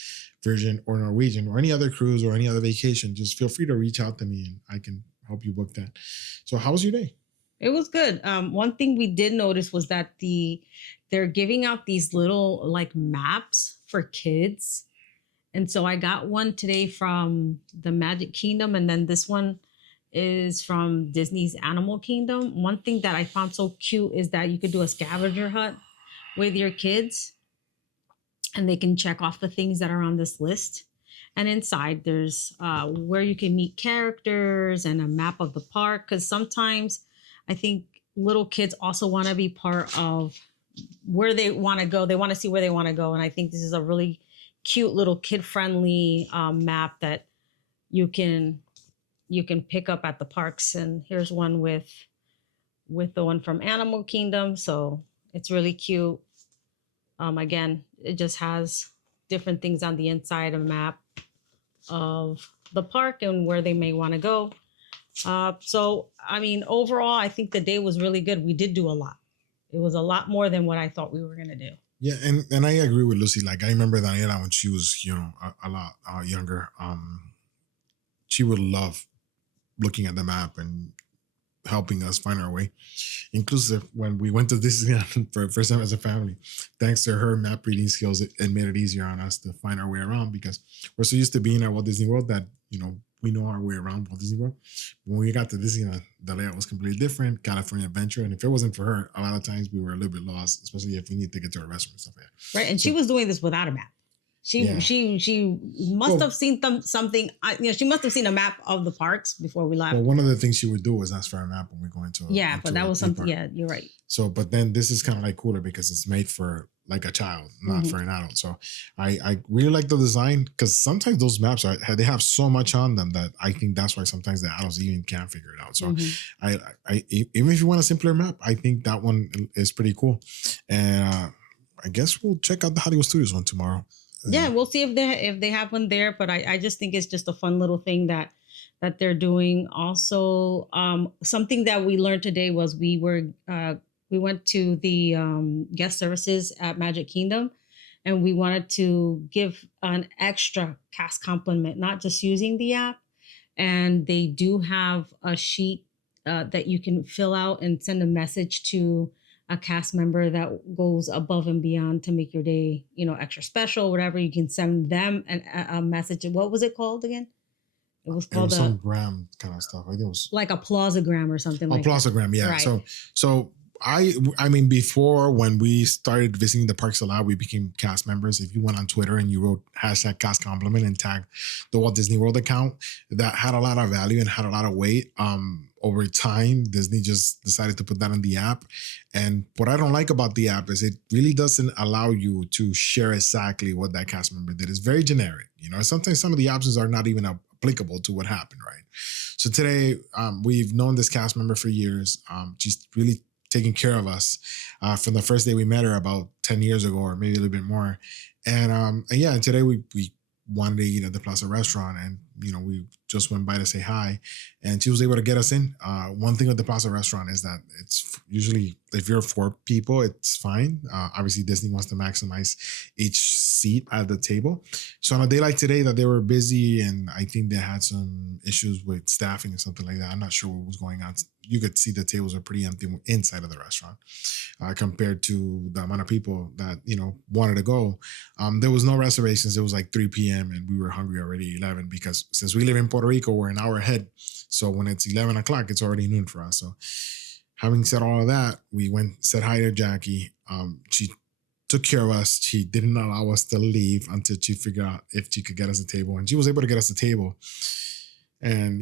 Virgin or Norwegian, or any other cruise or any other vacation, just feel free to reach out to me and I can help you book that. So how was your day? It was good. One thing we did notice was that they're giving out these little like maps for kids. And so I got one today from the Magic Kingdom, and then this one is from Disney's Animal Kingdom. One thing that I found so cute is that you could do a scavenger hunt with your kids, and they can check off the things that are on this list. And inside there's where you can meet characters and a map of the park. Because sometimes I think little kids also want to be part of where they want to go. They want to see where they want to go. And I think this is a really cute little kid-friendly map that you can pick up at the parks. And here's one with the one from Animal Kingdom. So it's really cute. Again, it just has different things on the inside, a map of the park and where they may want to go. So, I mean, overall, I think the day was really good. We did do a lot. It was a lot more than what I thought we were going to do. Yeah, and I agree with Lucy. Like, I remember Daniela when she was, a lot younger. She would love looking at the map and helping us find our way. Inclusive when we went to Disneyland for the first time as a family, thanks to her map reading skills, it made it easier on us to find our way around, because we're so used to being at Walt Disney World that, we know our way around Walt Disney World. When we got to Disneyland, the layout was completely different, California Adventure. And if it wasn't for her, a lot of times we were a little bit lost, especially if we need to get to a restaurant and stuff like that. Right. And she was doing this without a map. She must have seen something. She must have seen a map of the parks before we left. Well, one of the things she would do was ask for a map when we go into but that was something. Yeah, you're right. So, but then this is kind of like cooler because it's made for like a child, not for an adult. So I really like the design, because sometimes those maps they have so much on them that I think that's why sometimes the adults even can't figure it out. So I even if you want a simpler map, I think that one is pretty cool. And I guess we'll check out the Hollywood Studios one tomorrow. Yeah, we'll see if they have one there. But I just think it's just a fun little thing that they're doing. Also, something that we learned today was we went to the guest services at Magic Kingdom, and we wanted to give an extra cast compliment, not just using the app. And they do have a sheet that you can fill out and send a message to a cast member that goes above and beyond to make your day, extra special, whatever. You can send them a message. What was it called again? It was called some gram kind of stuff. I think it was like a plausagram or something like that. A plausagram, yeah. Right. So I mean, before, when we started visiting the parks a lot, we became cast members. If you went on Twitter and you wrote #cast compliment and tagged the Walt Disney World account, that had a lot of value and had a lot of weight. Over time, Disney just decided to put that on the app. And what I don't like about the app is it really doesn't allow you to share exactly what that cast member did. It's very generic. Sometimes some of the options are not even applicable to what happened, right? So today, we've known this cast member for years. She's really taking care of us from the first day we met her about 10 years ago, or maybe a little bit more. And today we wanted to eat at the Plaza Restaurant, and we just went by to say hi, and she was able to get us in. One thing with the Plaza Restaurant is that it's usually, if you're 4 people, it's fine. Obviously, Disney wants to maximize each seat at the table. So on a day like today that they were busy, and I think they had some issues with staffing or something like that, I'm not sure what was going on you could see the tables are pretty empty inside of the restaurant compared to the amount of people that, wanted to go. There was no reservations. It was like 3 p.m. and we were hungry already 11 because since we live in Puerto Rico, we're an hour ahead. So when it's 11 o'clock, it's already noon for us. So having said all of that, we said hi to Jackie. She took care of us. She didn't allow us to leave until she figured out if she could get us a table. And she was able to get us a table. And,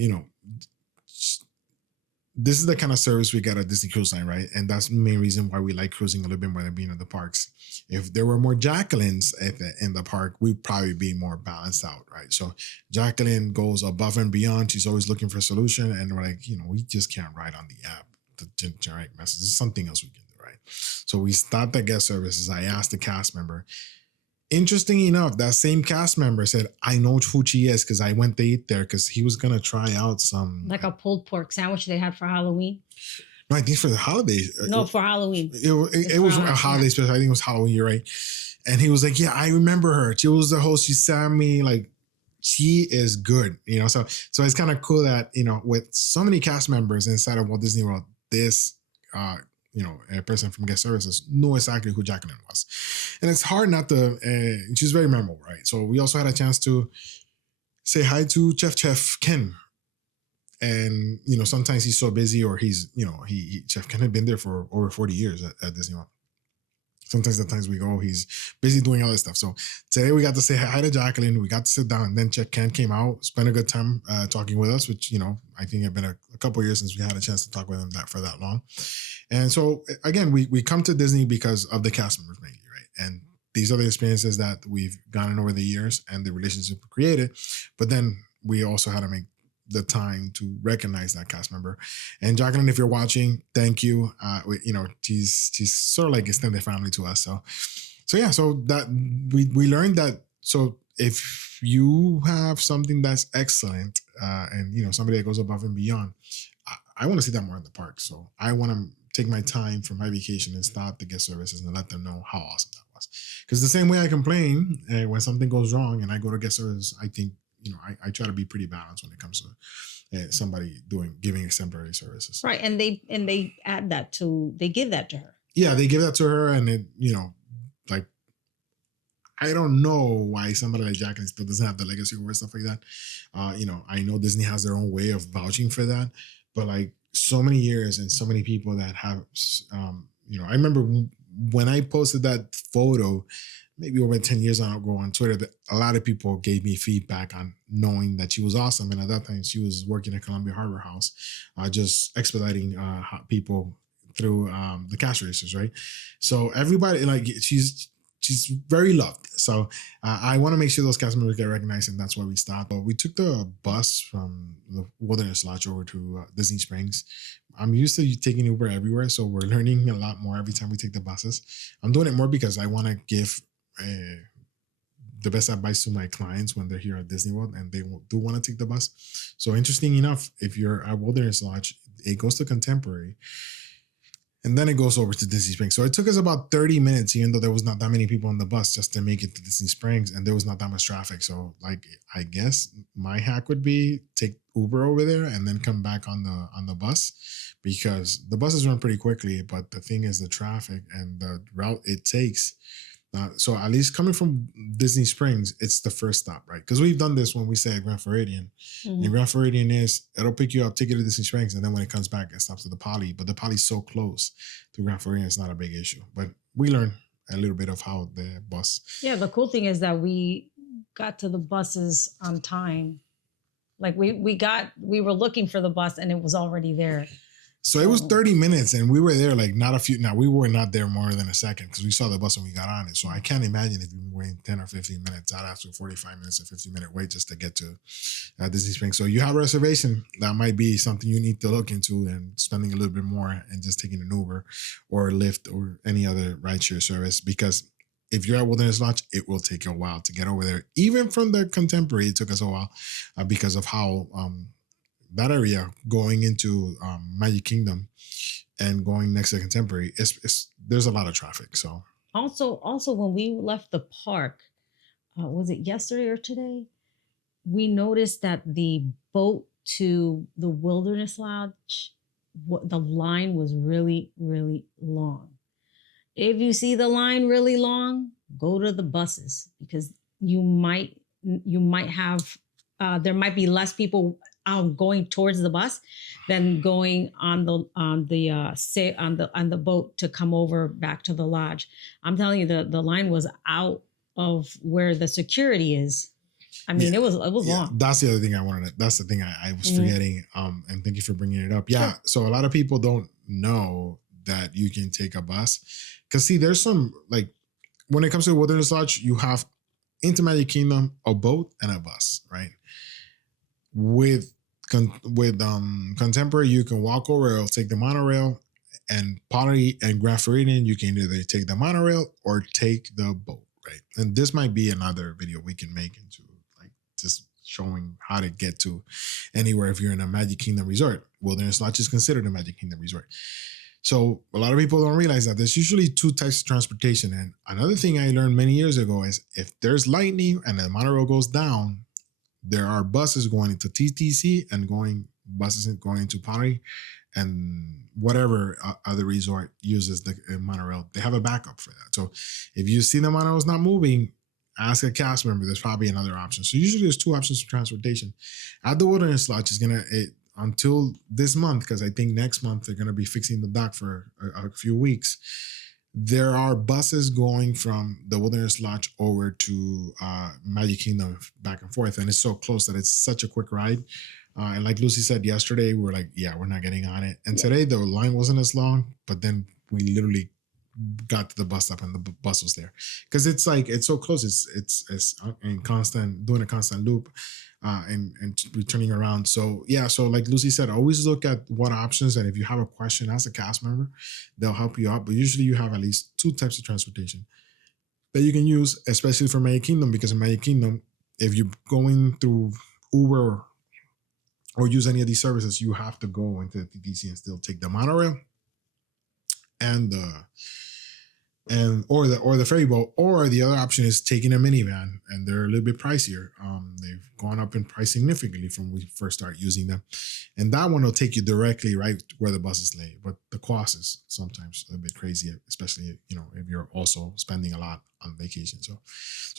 this is the kind of service we got at Disney Cruise Line, right? And that's the main reason why we like cruising a little bit more than being in the parks. If there were more Jacquelines in the park, we'd probably be more balanced out, right? So Jacqueline goes above and beyond. She's always looking for a solution. And we're like, we just can't write on the app to generate messages. There's something else we can do, right? So we stopped at guest services. I asked the cast member. Interesting enough, that same cast member said, I know who she is because I went to eat there because he was going to try out some... Like a pulled pork sandwich they had for Halloween. No, I think for the holidays. No, for Halloween. It was a holiday special. I think it was Halloween, you're right. And he was like, yeah, I remember her. She was the host. She sat me like, she is good. So it's kind of cool that, with so many cast members inside of Walt Disney World, this... a person from guest services knew exactly who Jacqueline was. And it's hard not to, she's very memorable, right? So we also had a chance to say hi to Chef Ken. And, sometimes he's so busy or he's, Chef Ken had been there for over 40 years at Disney World. Sometimes the times we go, he's busy doing all this stuff. So today we got to say hi to Jacqueline. We got to sit down and then Chef Ken came out, spent a good time talking with us, which, I think it's been a couple of years since we had a chance to talk with him for that long. And so again, we come to Disney because of the cast members mainly, right? And these are the experiences that we've gotten over the years and the relationship we created. But then we also had to make the time to recognize that cast member. And Jacqueline, if you're watching, thank you. She's sort of like extended family to us. So yeah, so that we learned that. So if you have something that's excellent, and somebody that goes above and beyond, I want to see that more in the park. So I want to take my time from my vacation and stop the guest services and let them know how awesome that was. Because the same way I complain when something goes wrong and I go to guest service, I think, I try to be pretty balanced when it comes to somebody giving exemplary services. Right. And they they give that to her. Yeah, they give that to her. And it, like, I don't know why somebody like Jacqueline still doesn't have the legacy or stuff like that. I know Disney has their own way of vouching for that, but like so many years and so many people that have, I remember when I posted that photo, maybe over 10 years ago on Twitter, that a lot of people gave me feedback on knowing that she was awesome. And at that time, she was working at Columbia Harbor House, just expediting people through the cash registers, right? So everybody, like, she's very loved. So I want to make sure those cast members get recognized, and that's why we stopped. But we took the bus from the Wilderness Lodge over to Disney Springs. I'm used to taking Uber everywhere, so we're learning a lot more every time we take the buses. I'm doing it more because I want to give the best advice to my clients when they're here at Disney World and they do want to take the bus. So interesting enough, if you're at Wilderness Lodge, it goes to Contemporary and then it goes over to Disney Springs. So it took us about 30 minutes, even though there was not that many people on the bus, just to make it to Disney Springs, and there was not that much traffic. So like, I guess my hack would be take Uber over there and then come back on the bus, because the buses run pretty quickly. But the thing is the traffic and the route it takes. So at least coming from Disney Springs, it's the first stop, right? Because we've done this when we say Grand Floridian. Mm-hmm. And Grand Floridian it'll pick you up, take you to Disney Springs, and then when it comes back, it stops at the Poly. But the Poly's so close to Grand Floridian, it's not a big issue. But we learn a little bit of how the bus. Yeah, the cool thing is that we got to the buses on time. Like we were looking for the bus and it was already there. So it was 30 minutes and we were there like not a few. Now we were not there more than a second because we saw the bus when we got on it. So I can't imagine if you were waiting 10 or 15 minutes, I'd ask for 45 minutes or 15-minute wait just to get to Disney Springs. So you have a reservation, that might be something you need to look into, and spending a little bit more and just taking an Uber or a Lyft or any other rideshare service, because if you're at Wilderness Lodge, it will take you a while to get over there. Even from the Contemporary, it took us a while because of how that area going into Magic Kingdom and going next to Contemporary, there's a lot of traffic. So also when we left the park, was it yesterday or today? We noticed that the boat to the Wilderness Lodge the line was really, really long. If you see the line really long, go to the buses because you might have there might be less people going towards the bus than going on the boat to come over back to the lodge. I'm telling you, the line was out of where the security is. I mean, it was long. That's the other thing that's the thing I was forgetting. And thank you for bringing it up. Yeah. Sure. So a lot of people don't know that you can take a bus. Cause see, there's some, like, when it comes to the Wilderness Lodge, you have into Magic Kingdom, a boat and a bus, right? With Contemporary, you can walk over or take the monorail, and Pottery and Grand Floridian, you can either take the monorail or take the boat, right? And this might be another video we can make into like just showing how to get to anywhere if you're in a Magic Kingdom resort. Wilderness Lodge is considered a Magic Kingdom resort. So a lot of people don't realize that there's usually two types of transportation. And another thing I learned many years ago is if there's lightning and the monorail goes down, there are buses going into TTC and buses going into Pottery and whatever other resort uses the monorail. They have a backup for that. So if you see the monorail is not moving, ask a cast member. There's probably another option. So usually there's two options for transportation. At the Wilderness Lodge is until this month, because I think next month they're going to be fixing the dock for a few weeks. There are buses going from the Wilderness Lodge over to Magic Kingdom back and forth. And it's so close that it's such a quick ride. And like Lucy said yesterday, we're like, yeah, we're not getting on it. And today the line wasn't as long, but then we literally got to the bus stop and the bus was there. Because it's like, it's so close. It's in constant, doing a constant loop. And returning around. So yeah, so like Lucy said, always look at what options, and if you have a question, ask a cast member, they'll help you out. But usually you have at least two types of transportation that you can use, especially for Magic Kingdom, because in Magic Kingdom, if you're going through Uber or use any of these services, you have to go into the TTC and still take the monorail and or the ferry boat, or the other option is taking a minivan, and they're a little bit pricier. They've gone up in price significantly from when we first started using them, and that one will take you directly right where the bus is laid. But the cost is sometimes a bit crazy, especially if you're also spending a lot on vacation. So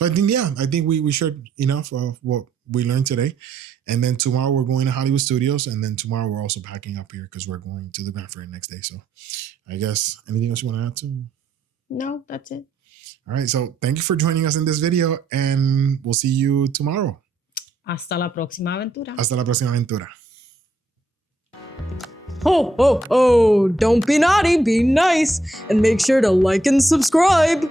I think we shared enough of what we learned today, and then tomorrow we're going to Hollywood Studios, and then tomorrow we're also packing up here because we're going to the Grand Fair next day. So I guess anything else you want to add to? No, that's it. All right. So thank you for joining us in this video, and we'll see you tomorrow. Hasta la próxima aventura. Hasta la próxima aventura. Ho, ho, ho! Don't be naughty, be nice, and make sure to like and subscribe.